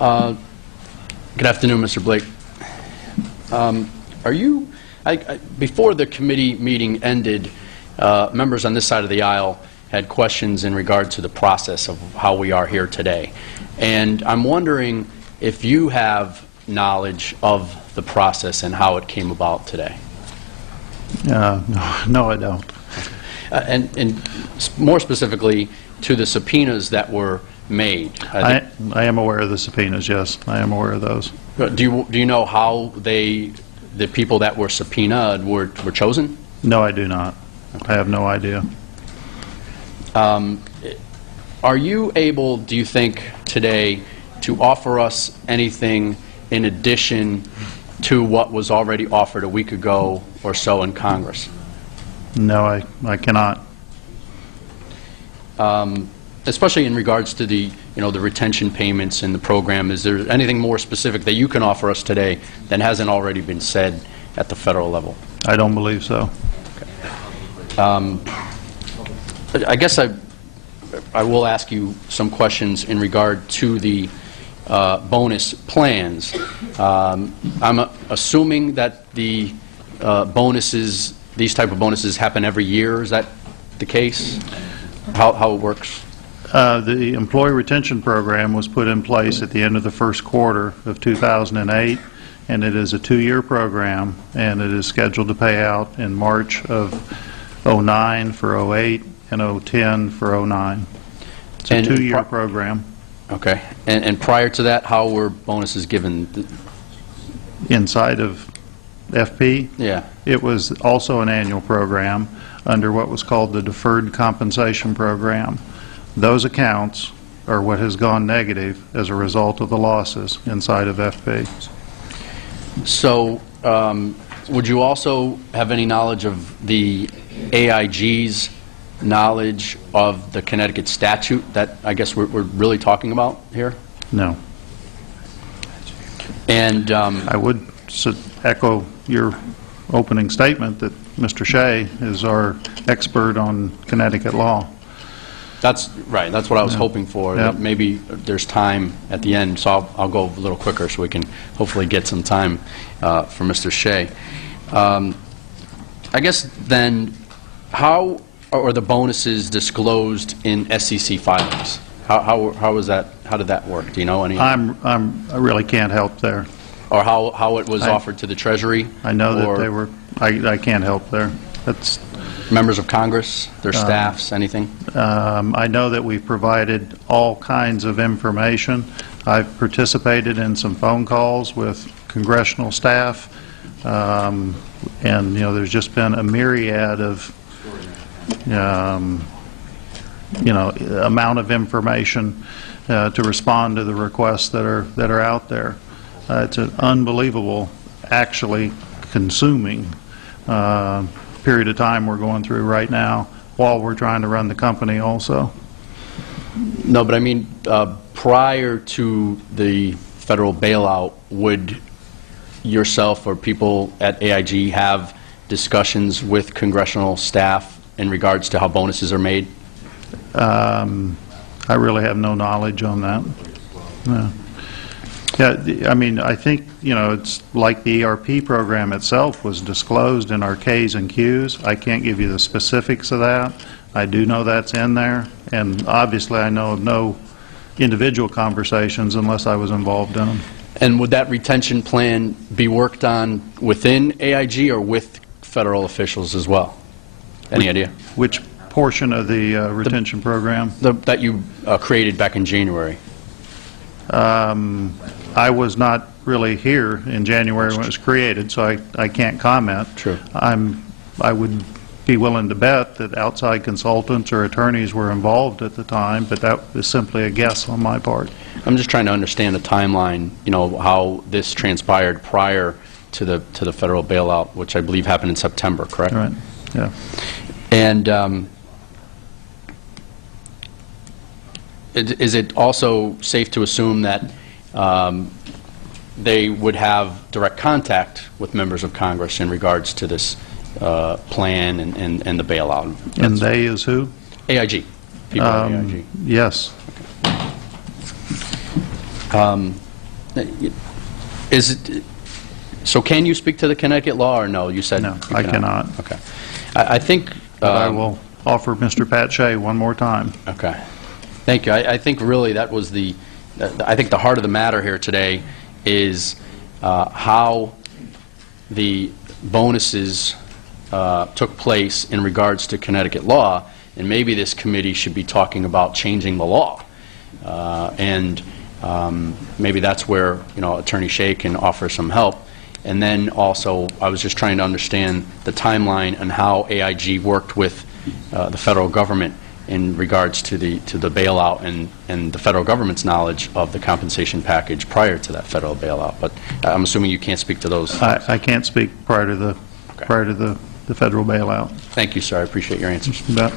Good afternoon, Mr. Blake. Before the committee meeting ended, members on this side of the aisle had questions in regard to the process of how we are here today. And I'm wondering if you have knowledge of the process and how it came about today. No, I don't. And more specifically, to the subpoenas that were made. I am aware of the subpoenas, yes. I am aware of those. Do you know how the people that were subpoenaed were chosen? No, I do not. Okay. I have no idea. Are you able, do you think, today to offer us anything in addition to what was already offered a week ago or so in Congress? No, I cannot. Especially in regards to the retention payments in the program, is there anything more specific that you can offer us today that hasn't already been said at the federal level? I don't believe so. Okay. I guess I will ask you some questions in regard to the bonus plans. I'm assuming that the bonuses, these type of bonuses, happen every year. Is that the case? How it works? The Employee Retention Program was put in place at the end of the first quarter of 2008, and it is a 2-year program, and it is scheduled to pay out in March of 09 for 08 and 010 for 09. It's a 2-year program. Okay. And prior to that, how were bonuses given? Inside of FP? Yeah. It was also an annual program under what was called the Deferred Compensation Program. Those accounts are what has gone negative as a result of the losses inside of FP. So would you also have any knowledge of the AIG's knowledge of the Connecticut statute that I guess we're really talking about here? No. And I would echo your opening statement that Mr. Shea is our expert on Connecticut law. That's right. That's what I was hoping for. Yeah. That maybe there's time at the end, so I'll go a little quicker so we can hopefully get some time for Mr. Shea. I guess then, how are the bonuses disclosed in SEC filings? How is that? How did that work? Do you know any? I really can't help there. Or how it was offered to the Treasury? I know that they were. I can't help there. That's members of Congress, their staffs, anything? I know that we've provided all kinds of information. I've participated in some phone calls with congressional staff, and there's just been a myriad of amount of information to respond to the requests that are out there. It's an unbelievable, actually consuming period of time we're going through right now while we're trying to run the company also. No, but I mean, prior to the federal bailout, would yourself or people at AIG have discussions with congressional staff in regards to how bonuses are made? I really have no knowledge on that. No. Yeah, I mean, I think, it's like the ERP program itself was disclosed in our Ks and Qs. I can't give you the specifics of that. I do know that's in there, and obviously I know of no individual conversations unless I was involved in them. And would that retention plan be worked on within AIG or with federal officials as well? Any idea? Which portion of the retention program? That you created back in January. I was not really here in January when it was created, so I can't comment. True. I would be willing to bet that outside consultants or attorneys were involved at the time, but that is simply a guess on my part. I'm just trying to understand the timeline, how this transpired prior to the federal bailout, which I believe happened in September, correct? Right. Yeah. And is it also safe to assume that they would have direct contact with members of Congress in regards to this plan and the bailout? And they is who? AIG. People at AIG. Yes. Okay. Is it, so can you speak to the Connecticut law, or no? You said No, you I cannot. Okay. I think... But I will offer Mr. Pat Shea one more time. Okay. Thank you. I think really that was I think the heart of the matter here today is how the bonuses took place in regards to Connecticut law, and maybe this committee should be talking about changing the law. And maybe that's where, Attorney Shea can offer some help. And then also, I was just trying to understand the timeline and how AIG worked with the federal government in regards to the bailout and the federal government's knowledge of the compensation package prior to that federal bailout. But I'm assuming you can't speak to those. I can't speak prior to the federal bailout. Thank you, sir. I appreciate your answers. You bet.